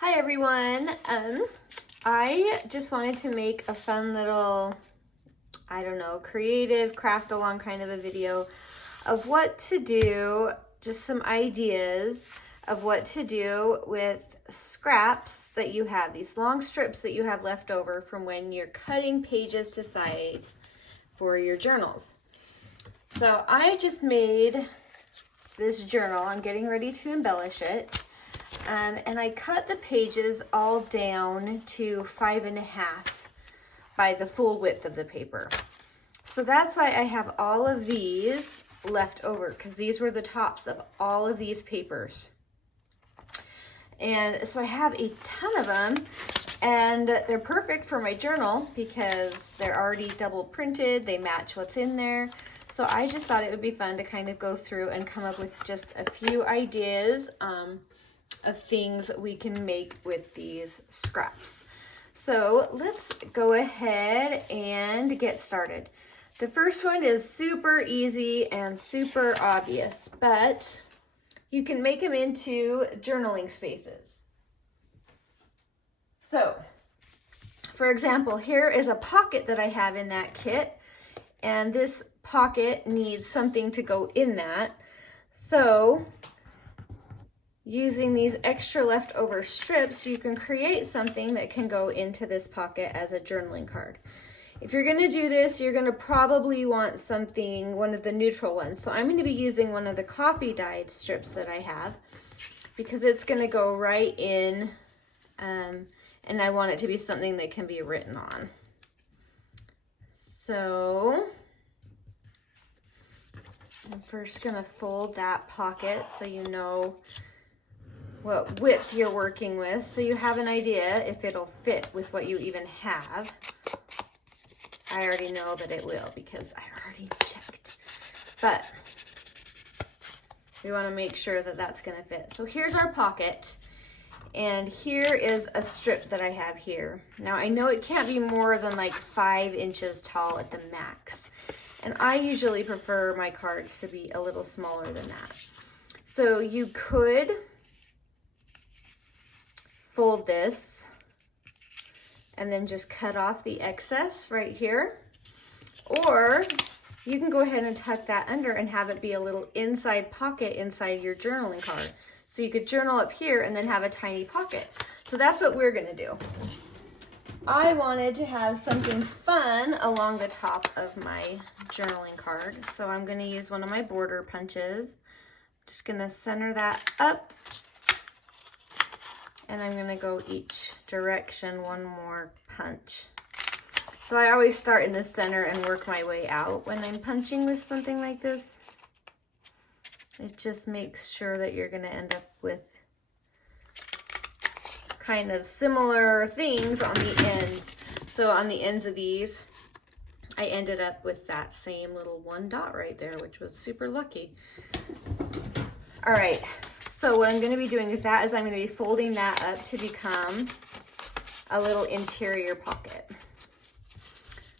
Hi everyone. I just wanted to make a fun little, I don't know, creative craft along kind of a video of what to do, just some ideas of what to do with scraps that you have, these long strips that you have left over from when you're cutting pages to size for your journals. So I just made this journal. I'm getting ready to embellish it. And I cut the pages all down to 5.5 by the full width of the paper. So that's why I have all of these left over, because these were the tops of all of these papers. And so I have a ton of them, and they're perfect for my journal because they're already double printed, they match what's in there. So I just thought it would be fun to kind of go through and come up with just a few ideas of things we can make with these scraps. So let's go ahead and get started. The first one is super easy and super obvious, but you can make them into journaling spaces. So, for example, here is a pocket that I have in that kit, and this pocket needs something to go in that. So, using these extra leftover strips, you can create something that can go into this pocket as a journaling card. If you're going to do this, you're going to probably want something, one of the neutral ones. So I'm going to be using one of the coffee dyed strips that I have, because it's going to go right in, and I want it to be something that can be written on. So I'm first going to fold that pocket so you know what width you're working with, so you have an idea if it'll fit with what you even have. I already know that it will because I already checked, but we want to make sure that that's going to fit. So here's our pocket, and here is a strip that I have here. Now I know it can't be more than like 5 inches tall at the max, and I usually prefer my cards to be a little smaller than that. So you could fold this and then just cut off the excess right here, or you can go ahead and tuck that under and have it be a little inside pocket inside your journaling card. So you could journal up here and then have a tiny pocket. So that's what we're gonna do. I wanted to have something fun along the top of my journaling card, so I'm gonna use one of my border punches. Just gonna center that up, and I'm gonna go each direction one more punch. So I always start in the center and work my way out when I'm punching with something like this. It just makes sure that you're gonna end up with kind of similar things on the ends. So on the ends of these, I ended up with that same little one dot right there, which was super lucky. All right. So what I'm going to be doing with that is I'm going to be folding that up to become a little interior pocket.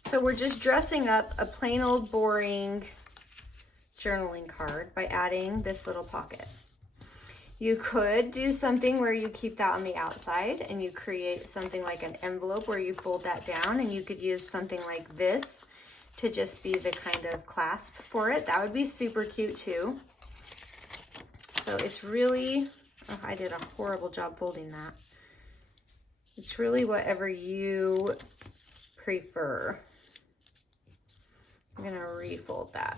So we're just dressing up a plain old boring journaling card by adding this little pocket. You could do something where you keep that on the outside and you create something like an envelope where you fold that down, and you could use something like this to just be the kind of clasp for it. That would be super cute too. So it's really, oh, I did a horrible job folding that. It's really whatever you prefer. I'm gonna refold that.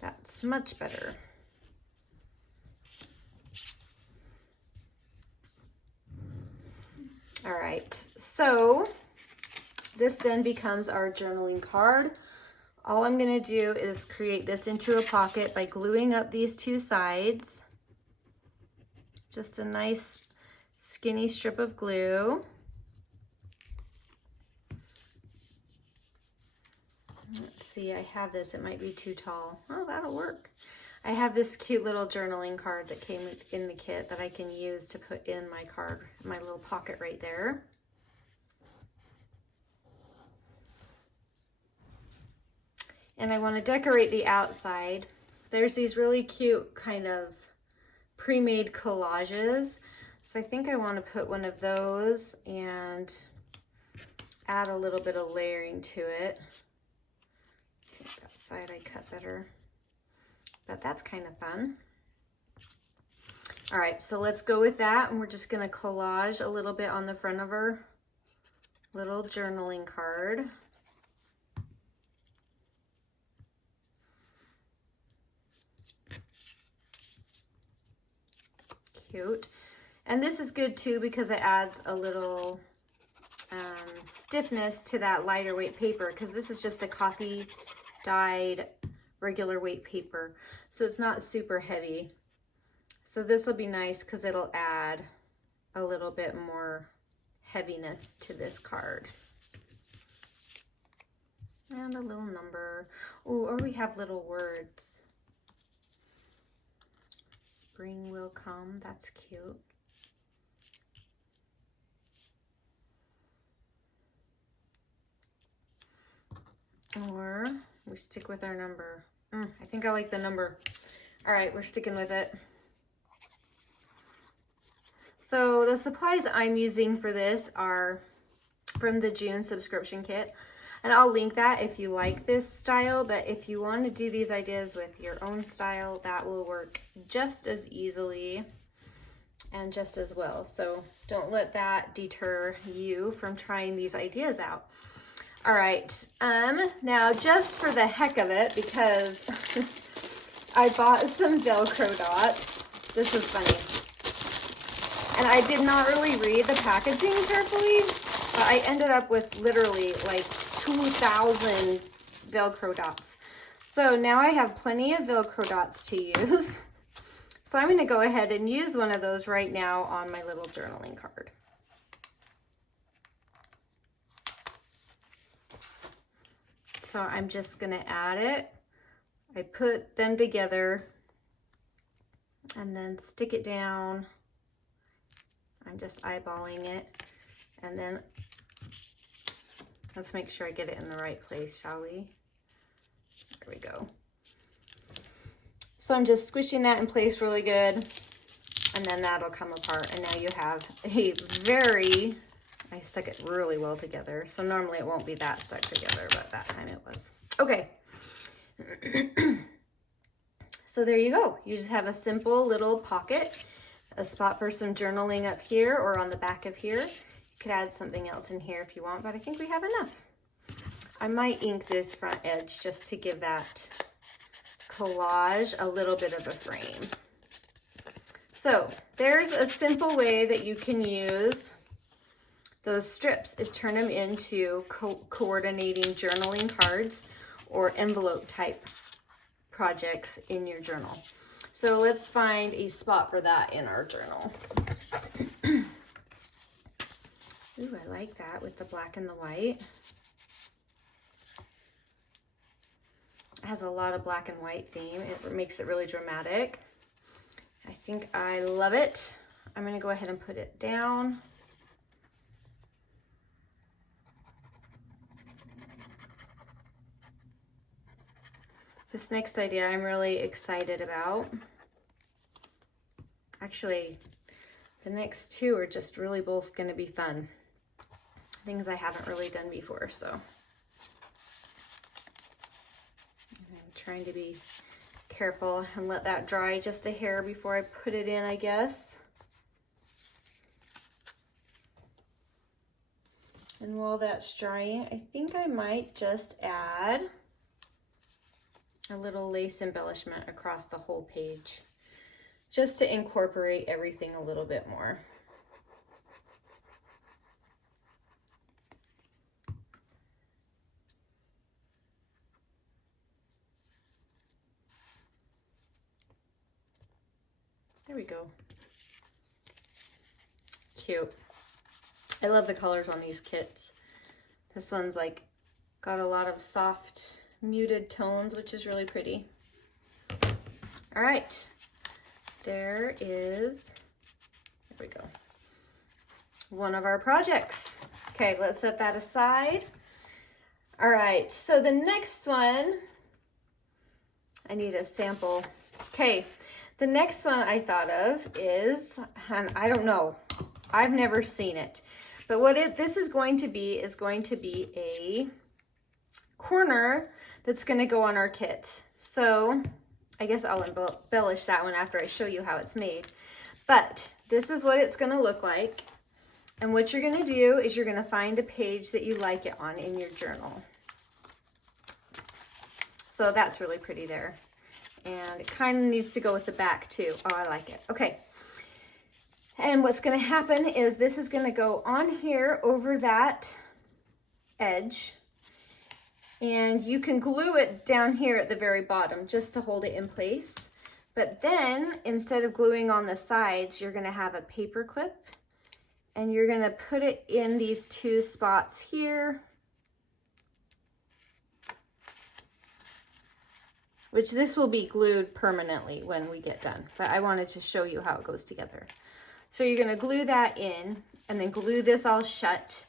That's much better. All right, so this then becomes our journaling card. All I'm going to do is create this into a pocket by gluing up these two sides. Just a nice skinny strip of glue. Let's see, I have this, it might be too tall. Oh, that'll work. I have this cute little journaling card that came in the kit that I can use to put in my card, my little pocket right there. And I want to decorate the outside. There's these really cute kind of pre-made collages So I think I want to put one of those and add a little bit of layering to it. I think that side I cut better, but that's kind of fun. All right, so let's go with that, and we're just gonna collage a little bit on the front of our little journaling card. Cute. And this is good too because it adds a little stiffness to that lighter weight paper, because this is just a coffee dyed regular weight paper, so it's not super heavy. So this will be nice because it'll add a little bit more heaviness to this card. And a little number. Oh, or we have little words. Spring will come. That's cute. Or we stick with our number. I think I like the number. All right, we're sticking with it. So the supplies I'm using for this are from the June subscription kit. And I'll link that if you like this style, but if you want to do these ideas with your own style, that will work just as easily and just as well. So don't let that deter you from trying these ideas out. All right, now just for the heck of it, because I bought some Velcro dots. This is funny. And I did not really read the packaging carefully, but I ended up with literally like 2,000 Velcro dots. So now I have plenty of Velcro dots to use. So I'm gonna go ahead and use one of those right now on my little journaling card. So I'm just gonna add it. I put them together and then stick it down. I'm just eyeballing it, and then let's make sure I get it in the right place, shall we? There we go. So I'm just squishing that in place really good, and then that'll come apart, and now you have a very, I stuck it really well together. So normally it won't be that stuck together, but that time it was. Okay. So there you go. You just have a simple little pocket, a spot for some journaling up here or on the back of here. You could add something else in here if you want, but I think we have enough. I might ink this front edge just to give that collage a little bit of a frame. So there's a simple way that you can use those strips, is turn them into coordinating journaling cards or envelope type projects in your journal. So let's find a spot for that in our journal. Ooh, I like that with the black and the white. It has a lot of black and white theme. It makes it really dramatic. I think I love it. I'm gonna go ahead and put it down. This next idea I'm really excited about. Actually, the next two are just really both going to be fun. Things I haven't really done before, so. I'm trying to be careful and let that dry just a hair before I put it in, I guess. And while that's drying, I think I might just add a little lace embellishment across the whole page, just to incorporate everything a little bit more. There we go. Cute. I love the colors on these kits. This one's like got a lot of soft muted tones, which is really pretty. All right, there we go, one of our projects. Okay, let's set that aside. All right, so the next one, I need a sample. Okay, The next one I thought of is, and I don't know, I've never seen it, but what this is going to be a corner that's going to go on our kit. So I guess I'll embellish that one after I show you how it's made. But this is what it's going to look like. And what you're going to do is you're going to find a page that you like it on in your journal. So that's really pretty there. And it kind of needs to go with the back too. Oh, I like it. Okay. And what's going to happen is this is going to go on here over that edge. And you can glue it down here at the very bottom just to hold it in place. But then instead of gluing on the sides, you're going to have a paper clip. And you're going to put it in these two spots here. Which this will be glued permanently when we get done, but I wanted to show you how it goes together. So you're gonna glue that in and then glue this all shut.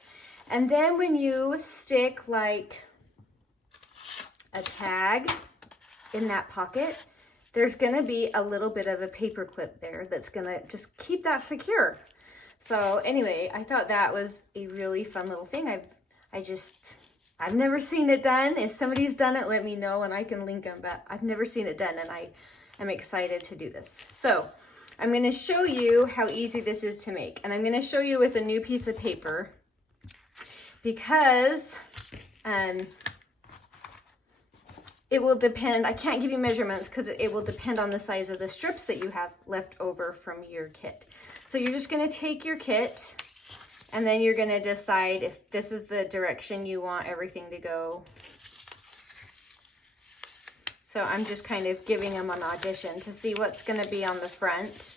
And then when you stick like a tag in that pocket, there's gonna be a little bit of a paper clip there that's gonna just keep that secure. So anyway, I thought that was a really fun little thing. I've never seen it done. If somebody's done it, let me know and I can link them, but I've never seen it done and I am excited to do this. So I'm going to show you how easy this is to make. And I'm going to show you with a new piece of paper because it will depend. I can't give you measurements because it will depend on the size of the strips that you have left over from your kit. So you're just going to take your kit and then you're going to decide if this is the direction you want everything to go. So I'm just kind of giving them an audition to see what's going to be on the front.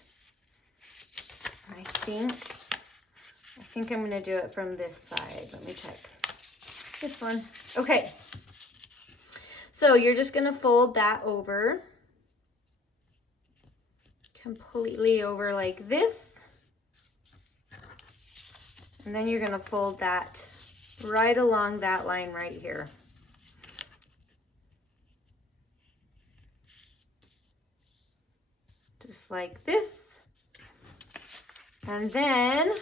I think I'm going to do it from this side. Let me check. This one. Okay. So you're just going to fold that over. Completely over like this. And then you're going to fold that right along that line right here. Just like this. And then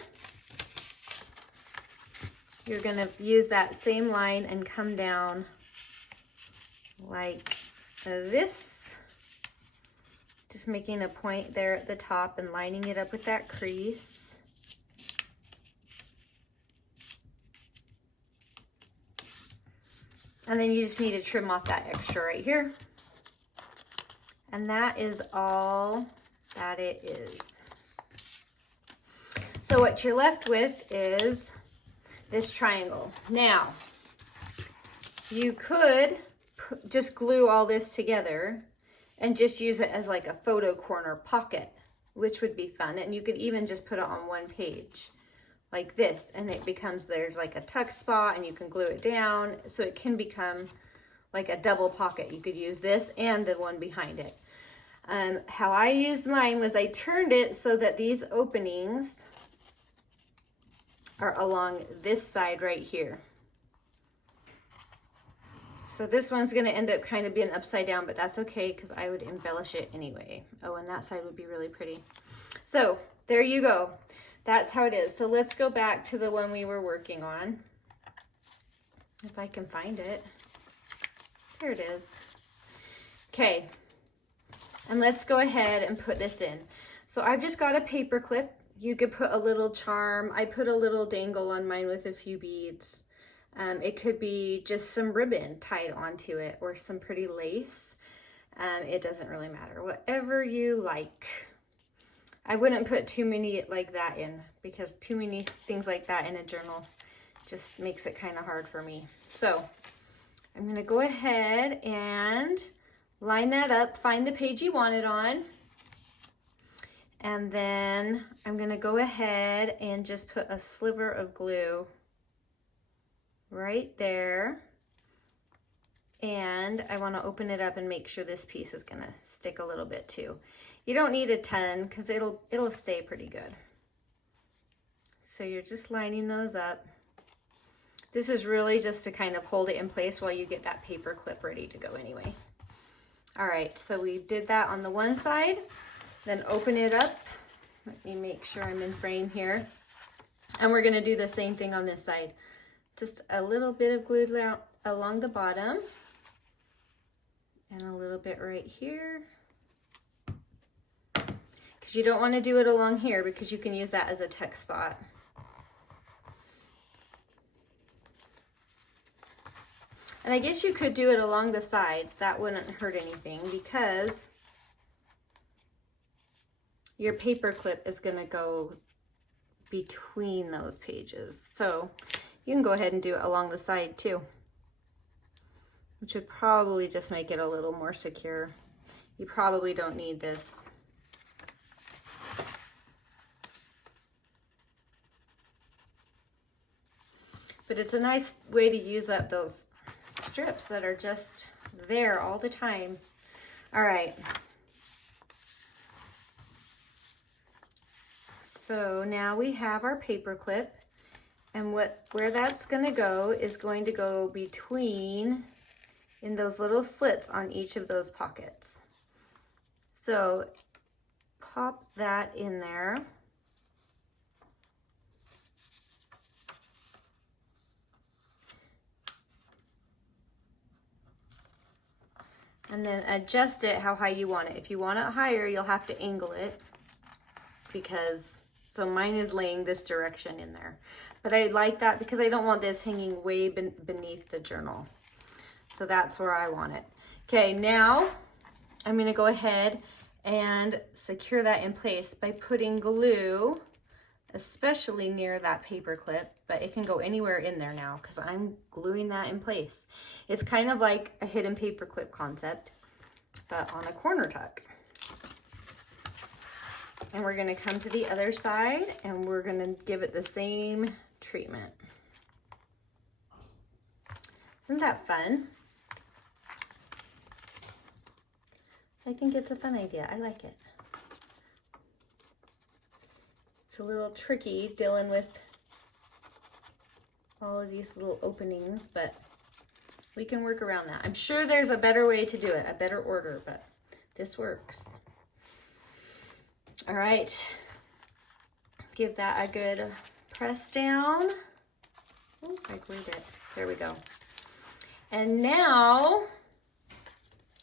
you're going to use that same line and come down like this. Just making a point there at the top and lining it up with that crease. And then you just need to trim off that extra right here. And that is all that it is. So what you're left with is this triangle. Now, you could just glue all this together and just use it as like a photo corner pocket, which would be fun. And you could even just put it on one page like this, and it becomes, there's like a tuck spot and you can glue it down. So it can become like a double pocket. You could use this and the one behind it. How I used mine was I turned it so that these openings are along this side right here. So this one's going to end up kind of being upside down, but that's okay because I would embellish it anyway. Oh, and that side would be really pretty. So there you go. That's how it is. So let's go back to the one we were working on. If I can find it. There it is. Okay. And let's go ahead and put this in. So I've just got a paper clip. You could put a little charm. I put a little dangle on mine with a few beads. It could be just some ribbon tied onto it or some pretty lace. It doesn't really matter. Whatever you like. I wouldn't put too many like that in because too many things like that in a journal just makes it kind of hard for me. So I'm going to go ahead and line that up, find the page you want it on, and then I'm going to go ahead and just put a sliver of glue right there. And I want to open it up and make sure this piece is going to stick a little bit too. You don't need a ton because it'll stay pretty good. So you're just lining those up. This is really just to kind of hold it in place while you get that paper clip ready to go anyway. All right, so we did that on the one side. Then open it up. Let me make sure I'm in frame here. And we're gonna do the same thing on this side. Just a little bit of glue along the bottom and a little bit right here. Because you don't want to do it along here because you can use that as a tuck spot. And I guess you could do it along the sides. That wouldn't hurt anything because your paper clip is going to go between those pages. So you can go ahead and do it along the side too, which would probably just make it a little more secure. You probably don't need this. But it's a nice way to use up those strips that are just there all the time. All right. So now we have our paper clip, and where that's going to go is going to go between in those little slits on each of those pockets. So pop that in there. And then adjust it how high you want it. If you want it higher, you'll have to angle it because, so mine is laying this direction in there. But I like that because I don't want this hanging way beneath the journal. So that's where I want it. Okay, now I'm gonna go ahead and secure that in place by putting glue, especially near that paper clip, but it can go anywhere in there now because I'm gluing that in place. It's kind of like a hidden paper clip concept, but on a corner tuck. And we're gonna come to the other side and we're gonna give it the same treatment. Isn't that fun? I think it's a fun idea. I like it. It's a little tricky dealing with all of these little openings, but we can work around that. I'm sure there's a better way to do it, a better order, but this works. All right, give that a good press down. Oh, I glued it. There we go. And now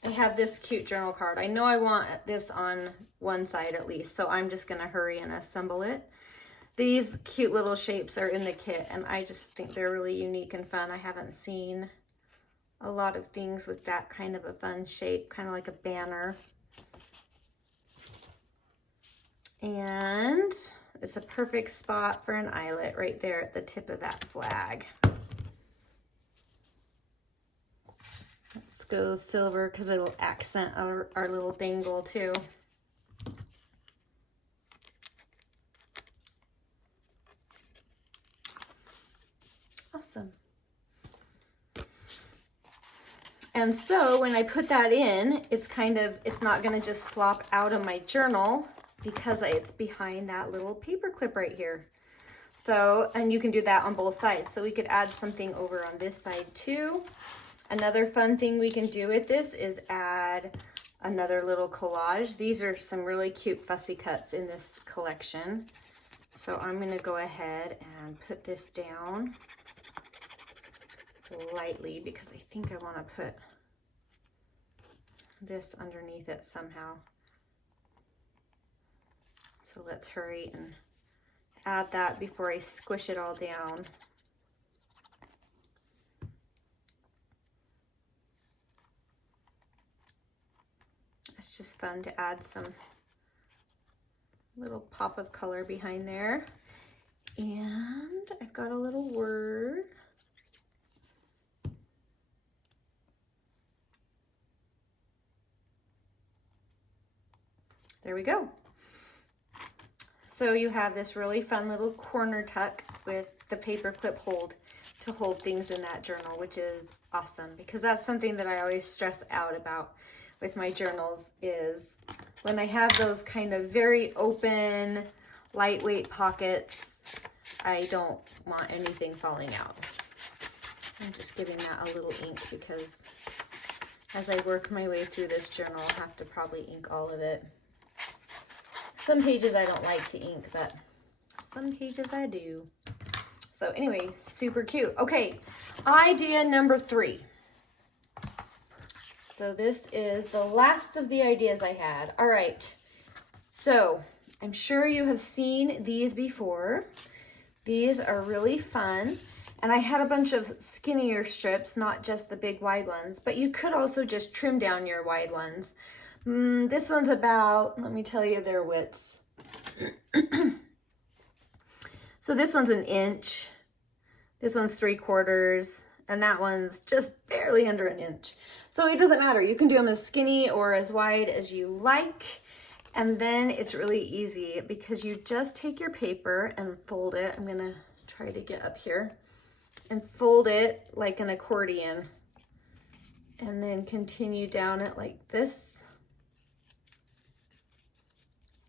I have this cute journal card. I know I want this on one side at least, so I'm just gonna hurry and assemble it. These cute little shapes are in the kit, and I just think they're really unique and fun. I haven't seen a lot of things with that kind of a fun shape, kind of like a banner. And it's a perfect spot for an eyelet right there at the tip of that flag. Let's go silver because it'll accent our little dangle too. Awesome. And so when I put that in, it's not gonna just flop out of my journal because it's behind that little paper clip right here. So, and you can do that on both sides. So we could add something over on this side too. Another fun thing we can do with this is add another little collage. These are some really cute fussy cuts in this collection. So I'm gonna go ahead and put this down lightly because I think I wanna put this underneath it somehow. So let's hurry and add that before I squish it all down. It's just fun to add some little pop of color behind there. And I've got a little word. There we go. So you have this really fun little corner tuck with the paper clip hold to hold things in that journal, which is awesome because that's something that I always stress out about with my journals is when I have those kind of very open, lightweight pockets, I don't want anything falling out. I'm just giving that a little ink because as I work my way through this journal, I'll have to probably ink all of it. Some pages I don't like to ink, but some pages I do. So anyway, super cute. Okay, idea number 3. So this is the last of the ideas I had. All right, so I'm sure you have seen these before. These are really fun. And I had a bunch of skinnier strips, not just the big wide ones, but you could also just trim down your wide ones. This one's about, let me tell you their widths. So this one's 1 inch, this one's 3/4, and that one's just barely under 1 inch. So it doesn't matter, you can do them as skinny or as wide as you like. And then it's really easy because you just take your paper and fold it. I'm gonna try to get up here and fold it like an accordion, and then continue down it like this.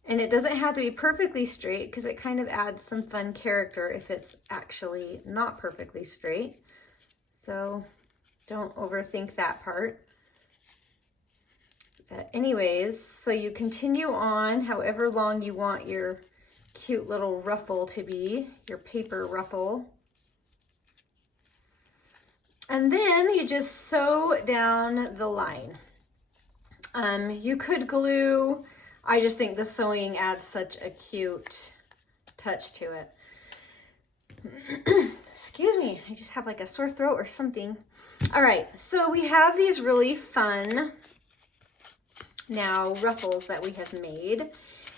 And it doesn't have to be perfectly straight because it kind of adds some fun character if it's actually not perfectly straight. So don't overthink that part. But anyways, so you continue on however long you want your cute little ruffle to be, your paper ruffle. And then you just sew down the line. You could glue. I just think the sewing adds such a cute touch to it. Excuse me, I just have like a sore throat or something. All right, so we have these really fun now ruffles that we have made.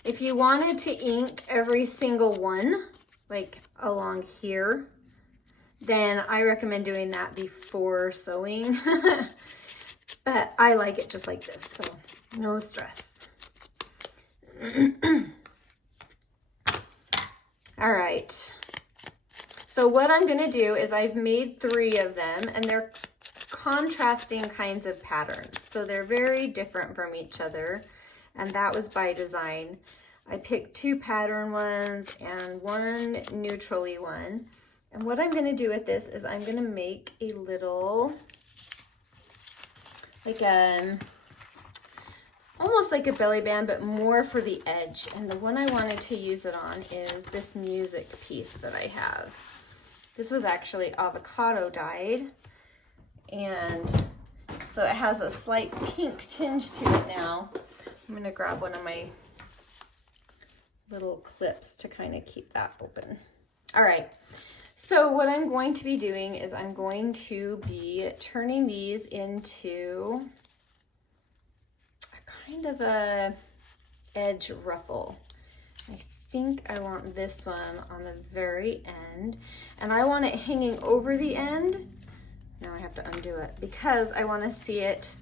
If you wanted to ink every single one, like along here, then I recommend doing that before sewing. But I like it just like this, so no stress. All right, so what I'm gonna do is I've made 3 of them, and they're contrasting kinds of patterns. So they're very different from each other, and that was by design. I picked 2 pattern ones and 1 neutrally one. And what I'm gonna do with this is I'm gonna make a little, like almost like a belly band, but more for the edge. And the one I wanted to use it on is this music piece that I have. This was actually avocado dyed, and so it has a slight pink tinge to it now. I'm gonna grab one of my little clips to kind of keep that open. All right, so what I'm going to be doing is I'm going to be turning these into kind of a edge ruffle. I think I want this one on the very end, and I want it hanging over the end. Now I have to undo it because I want to see it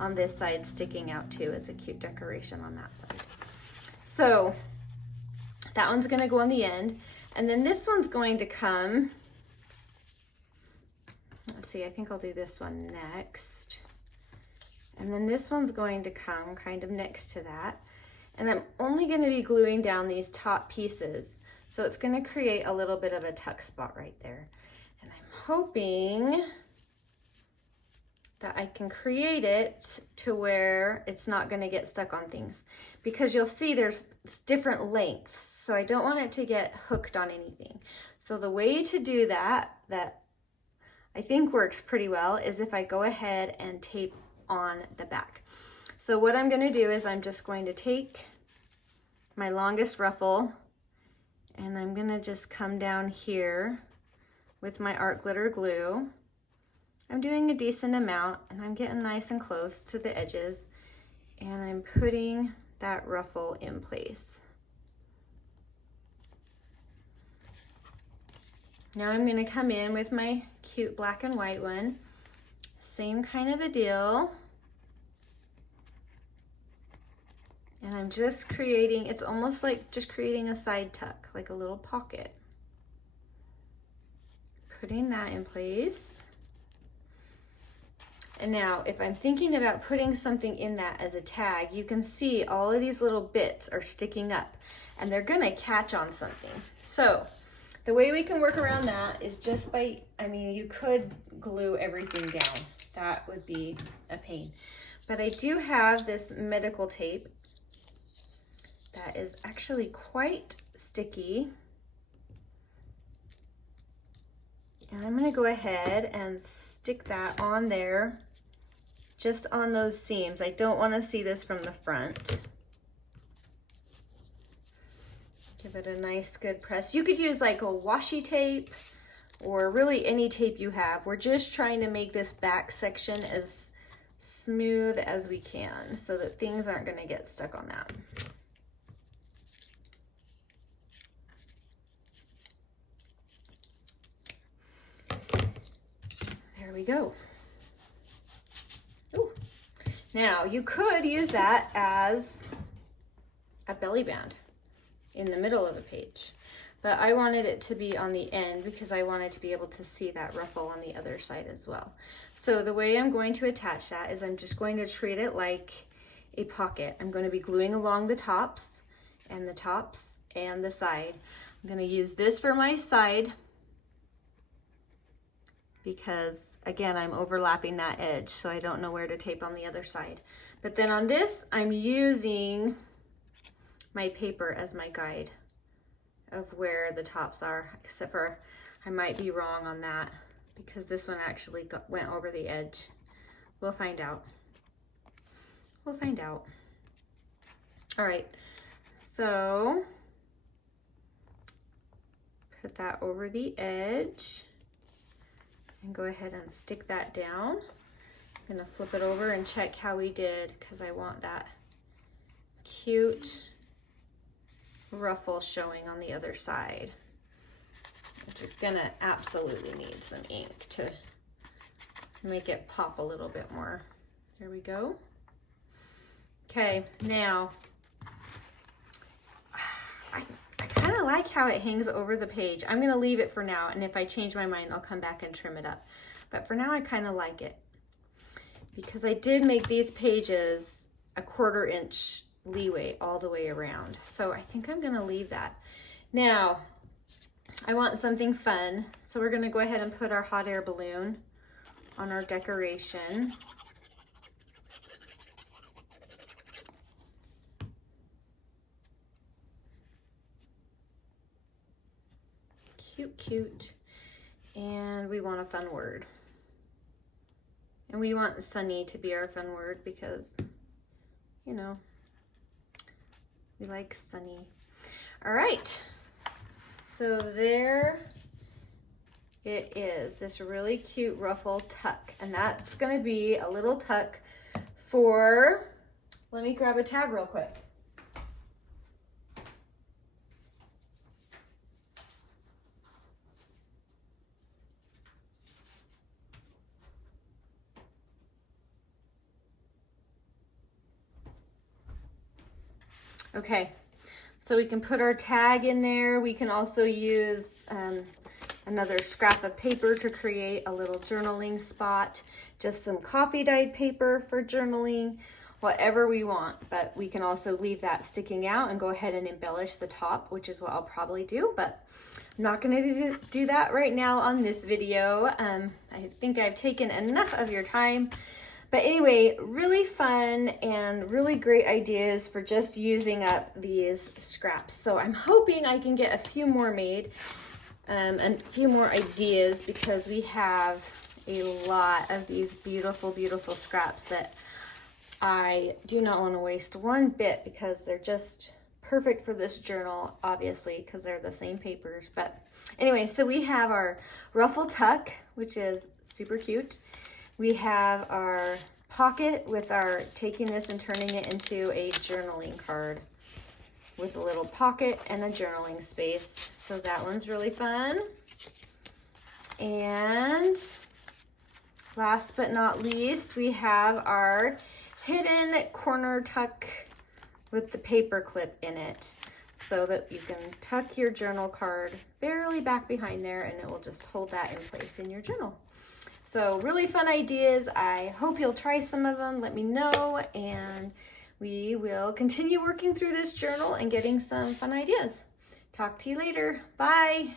on this side sticking out too as a cute decoration on that side. So that one's going to go on the end, and then this one's going to come, let's see, I think I'll do this one next. And then this one's going to come kind of next to that. And I'm only going to be gluing down these top pieces. So it's going to create a little bit of a tuck spot right there. And I'm hoping that I can create it to where it's not going to get stuck on things. Because you'll see there's different lengths. So I don't want it to get hooked on anything. So the way to do that I think works pretty well is if I go ahead and tape on the back. So what I'm going to do is I'm just going to take my longest ruffle, and I'm going to just come down here with my art glitter glue. I'm doing a decent amount, and I'm getting nice and close to the edges, and I'm putting that ruffle in place. Now I'm going to come in with my cute black and white one. Same kind of a deal. And I'm just creating, it's almost like just creating a side tuck, like a little pocket. Putting that in place. And now if I'm thinking about putting something in that as a tag, you can see all of these little bits are sticking up and they're gonna catch on something. So the way we can work around that is just by, I mean, you could glue everything down. That would be a pain. But I do have this medical tape that is actually quite sticky. And I'm gonna go ahead and stick that on there, just on those seams. I don't wanna see this from the front. Give it a nice good press. You could use like a washi tape or really any tape you have. We're just trying to make this back section as smooth as we can so that things aren't gonna get stuck on that. There we go. Ooh. Now you could use that as a belly band in the middle of a page, but I wanted it to be on the end because I wanted to be able to see that ruffle on the other side as well. So the way I'm going to attach that is I'm just going to treat it like a pocket. I'm going to be gluing along the tops and the side. I'm going to use this for my side because again, I'm overlapping that edge, so I don't know where to tape on the other side. But then on this, I'm using my paper as my guide of where the tops are, except for I might be wrong on that because this one actually went over the edge. We'll find out. We'll find out. All right, so put that over the edge and go ahead and stick that down. I'm gonna flip it over and check how we did because I want that cute ruffle showing on the other side, which is gonna absolutely need some ink to make it pop a little bit more. There we go. Okay, now I kind of like how it hangs over the page. I'm gonna leave it for now, and if I change my mind, I'll come back and trim it up. But for now, I kind of like it because I did make these pages a 1/4 inch leeway all the way around. So I think I'm gonna leave that. Now, I want something fun. So we're gonna go ahead and put our hot air balloon on our decoration. Cute, cute. And we want a fun word. And we want sunny to be our fun word because, you know, we like sunny. All right, so there it is, this really cute ruffle tuck. And that's gonna be a little tuck for, let me grab a tag real quick. Okay, so we can put our tag in there. We can also use another scrap of paper to create a little journaling spot, just some coffee dyed paper for journaling, whatever we want. But we can also leave that sticking out and go ahead and embellish the top, which is what I'll probably do, but I'm not gonna do that right now on this video. I think I've taken enough of your time. But anyway, really fun and really great ideas for just using up these scraps. So I'm hoping I can get a few more made and a few more ideas because we have a lot of these beautiful, beautiful scraps that I do not want to waste one bit because they're just perfect for this journal, obviously, because they're the same papers. But anyway, so we have our Ruffle Tuck, which is super cute. We have our pocket with our taking this and turning it into a journaling card with a little pocket and a journaling space. So that one's really fun. And last but not least, we have our hidden corner tuck with the paper clip in it so that you can tuck your journal card barely back behind there and it will just hold that in place in your journal. So really fun ideas. I hope you'll try some of them. Let me know, and we will continue working through this journal and getting some fun ideas. Talk to you later. Bye.